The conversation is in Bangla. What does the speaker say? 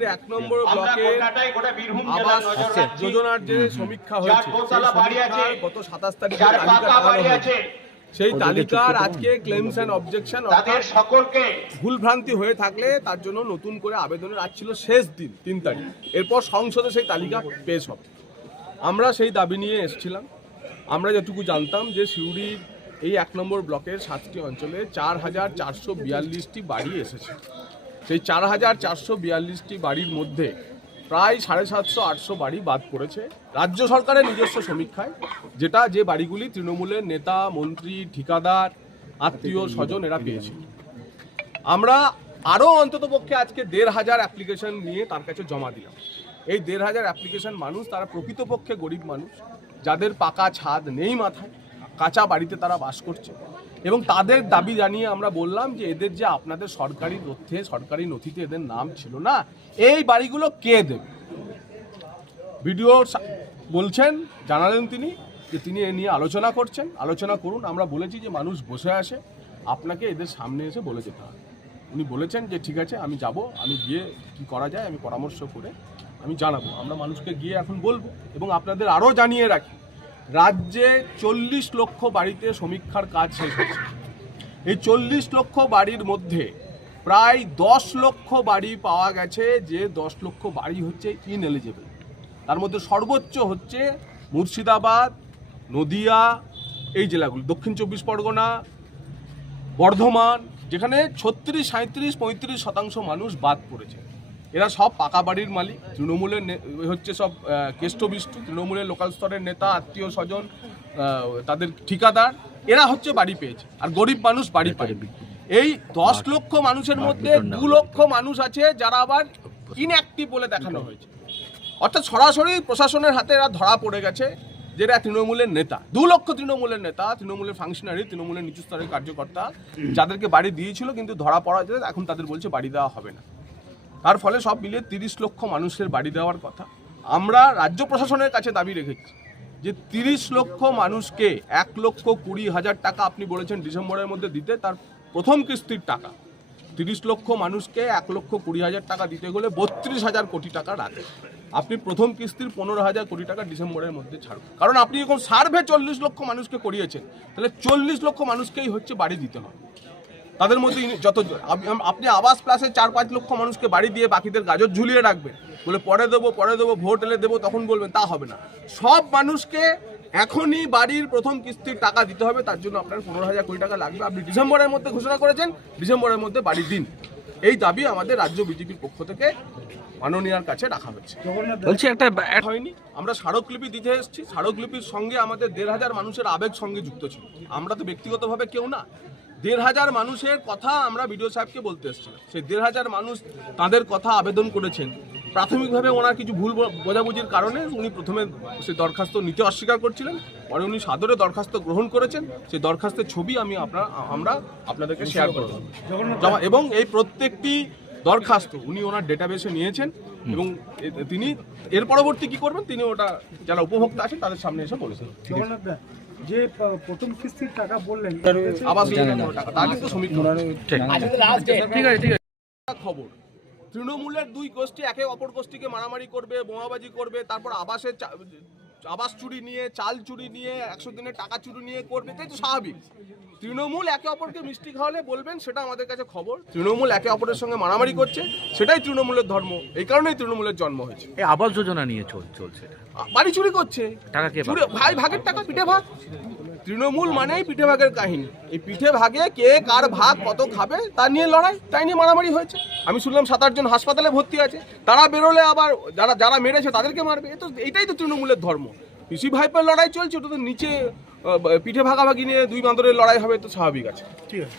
শিউরির এক নম্বর আমরা ব্লকে গোটাটাই গোটা বীরভূম আবাস যোজনার যে সমীক্ষা হয়েছে গত সাতাশ তারিখে তালিকা হয়েছে সেই তালিকার আজকে ক্লেমস অ্যান্ড অবজেকশন তাদের সকলকে ভুল ভ্রান্তি হয়ে থাকলে তার জন্য নতুন করে আবেদনের আজ ছিল শেষ দিন তিন তারিখ। এরপর সংসদে সেই তালিকা পেশ হবে। আমরা সেই দাবি নিয়ে এসেছিলাম। আমরা যেটুকু জানতাম যে সিউড়ির এই এক নম্বর ব্লকের সাতটি অঞ্চলে চার হাজার চারশো বিয়াল্লিশটি বাড়ি এসেছে। সেই চার হাজার চারশো বিয়াল্লিশটি বাড়ির মধ্যে প্রায় সাড়ে সাতশো, আটশো বাড়ি বাদ পড়েছে। রাজ্য সরকারের নিজস্ব সমীক্ষায় যেটা যে বাড়িগুলি তৃণমূলের নেতা, মন্ত্রী, ঠিকাদার, আত্মীয় স্বজন এরা পেয়েছে আমরা আরও অন্ততপক্ষে আজকে দেড় হাজার অ্যাপ্লিকেশন নিয়ে তার কাছে জমা দিলাম। এই দেড় হাজার অ্যাপ্লিকেশন মানুষ, তারা প্রকৃতপক্ষে গরিব মানুষ, যাদের পাকা ছাদ নেই মাথায়, কাঁচা বাড়িতে তারা বাস করছে। এবং তাদের দাবি জানিয়ে আমরা বললাম যে এদের যে আপনাদের সরকারি তথ্যে, সরকারি নথিতে এদের নাম ছিল না, এই বাড়িগুলো কে দেবে? ভিডিও বলছেন, জানালেন তিনি যে তিনি এ নিয়ে আলোচনা করছেন। আলোচনা করুন, আমরা বলেছি যে মানুষ বসে আসে আপনাকে এদের সামনে এসে বলে যেতে হবে। উনি বলেছেন যে ঠিক আছে, আমি যাব, আমি গিয়ে কি করা যায়, আমি পরামর্শ করে আমি জানাব। আমরা মানুষকে গিয়ে এখন বলব এবং আপনাদের আরও জানিয়ে রাখি। রাজ্যে চল্লিশ লক্ষ বাড়িতে সমীক্ষার কাজ শেষ হয়েছে। এই চল্লিশ লক্ষ বাড়ির মধ্যে প্রায় দশ লক্ষ বাড়ি পাওয়া গেছে, যে দশ লক্ষ বাড়ি হচ্ছে ইনএলিজেবল তার মধ্যে সর্বোচ্চ হচ্ছে মুর্শিদাবাদ, নদিয়া, এই জেলাগুলো, দক্ষিণ চব্বিশ পরগনা, বর্ধমান, যেখানে ছত্রিশ সাঁত্রিশ পঁয়ত্রিশ শতাংশ মানুষ বাদ পড়েছে। এরা সব পাকা বাড়ির মালিক। তৃণমূলের হচ্ছে সব কেষ্টবিষ্টু। তৃণমূলের লোকাল স্তরের নেতা আত্মীয় স্বজন তাদের ঠিকাদার এরা হচ্ছে বাড়ি পেয়েছে। আর গরিব মানুষ বাড়ি পায়। এই দশ লক্ষ মানুষের মধ্যে দু লক্ষ মানুষ আছে যারা আবার ইনঅ্যাক্টিভ বলে দেখানো হয়েছে। অর্থাৎ সরাসরি প্রশাসনের হাতে এরা ধরা পড়ে গেছে যেটা তৃণমূলের নেতা। দু লক্ষ তৃণমূলের নেতা তৃণমূলের ফাংশনারি তৃণমূলের নিচু স্তরের কার্যকর্তা যাদেরকে বাড়ি দিয়েছিল কিন্তু ধরা পড়া যায় এখন তাদের বলছে বাড়ি দেওয়া হবে না। তার ফলে সব মিলিয়ে তিরিশ লক্ষ মানুষের বাড়ি দেওয়ার কথা। আমরা রাজ্য প্রশাসনের কাছে দাবি রেখেছি যে তিরিশ লক্ষ মানুষকে এক লক্ষ কুড়ি হাজার টাকা আপনি বলেছেন ডিসেম্বরের মধ্যে দিতে, তার প্রথম কিস্তির টাকা। তিরিশ লক্ষ মানুষকে এক লক্ষ কুড়ি হাজার টাকা দিতে গেলে বত্রিশ হাজার কোটি টাকা রাখে আপনি প্রথম কিস্তির পনেরো হাজার কোটি টাকা ডিসেম্বরের মধ্যে ছাড়ুন। কারণ আপনি যখন সার্ভে চল্লিশ লক্ষ মানুষকে করিয়েছেন, তাহলে চল্লিশ লক্ষ মানুষকেই হচ্ছে বাড়ি দিতে হবে। তাদের মধ্যে যত আপ- আপনি আবাস প্লাসে চার পাঁচ লক্ষ মানুষকে বাড়ি দিয়ে বাকিদের গাজর ঝুলিয়ে রাখবেন। বলে পরে দেবো পরে দেবো ভোট এলে দেবো তখন বলবেন তা হবে না। সব মানুষকে এখনই বাড়ির প্রথম কিস্তির টাকা দিতে হবে তার জন্য আপনার পনেরো হাজার কোটি টাকা লাগবে। আপনি ডিসেম্বরের মধ্যে ঘোষণা করেছেন ডিসেম্বরের মধ্যে বাড়ি দিন। এই দাবি আমাদের রাজ্য বিজেপির পক্ষ থেকে মাননীয়ার কাছে রাখা হয়েছে। বলছি একটা এক হয়নি। আমরা স্মারকলিপি দিতে এসেছি। স্মারকলিপির সঙ্গে আমাদের দেড় হাজার মানুষের আবেগ সঙ্গে যুক্ত ছিল। আমরা তো ব্যক্তিগতভাবে কেউ না। দেড় হাজার মানুষের কথা আমরা বিডিও সাহেবকে বলতে এসেছিলাম। সেই দেড় হাজার মানুষ তাদের কথা আবেদন করেছেন। প্রাথমিকভাবে ওনার কিছু ভুল বোঝাবুঝির কারণে উনি প্রথমে সেই দরখাস্ত নিতে অস্বীকার করছিলেন। পরে উনি সাদরে দরখাস্ত গ্রহণ করেছেন। সেই দরখাস্তের ছবি আমি আপনার আমরা আপনাদেরকে শেয়ার করব। এবং এই প্রত্যেকটি দরখাস্ত উনি ওনার ডেটাবেসে নিয়েছেন এবং তিনি এর পরবর্তী কি করবেন? তিনি ওটা যারা উপভোক্তা আছেন তাদের সামনে এসে বলেছেন। যে প্রথম কিস্তির টাকা বললেন আবাস টাকা তা কিন্তু সমীক্ষা ঠিক আছে ঠিক আছে খবর। তৃণমূলের দুই গোষ্ঠী একে অপর গোষ্ঠীকে মারামারি করবে বোমাবাজি করবে তারপর আবাসের আবাস চুরি নিয়ে চাল চুরি নিয়ে একশো দিনের টাকা চুরি নিয়ে করবে তাই তো স্বাভাবিক। তৃণমূল একে অপরকে মিষ্টি খাওয়ালে বলবেন সেটা আমাদের কাছে খবর। তৃণমূল একে অপরের সঙ্গে মারামারি করছে সেটাই তৃণমূলের ধর্ম। এই কারণেই তৃণমূলের জন্ম হয়েছে। এই আবাস যোজনা নিয়ে চলছে বাড়ি চুরি করছে। টাকা কে ভাই ভাগের টাকা পিঠে ভাগ। তৃণমূল মানেই পিঠে ভাগের কাহিনী। এই পিঠে ভাগে কে কার ভাগ কত খাবে তা নিয়ে লড়াই তাই নিয়ে মারামারি হয়েছে। আমি শুনলাম সাত আটজন হাসপাতালে ভর্তি আছে। তারা বেরোলে আবার যারা যারা মেরেছে তাদেরকে মারবে। এ তো এইটাই তো তৃণমূলের ধর্ম। পিসি ভাইপের লড়াই চলছে, ওটা তো নিচে পিঠে ভাগাভাগি নিয়ে দুই বান্দরের লড়াই হবে, তো স্বাভাবিক আছে। ঠিক আছে।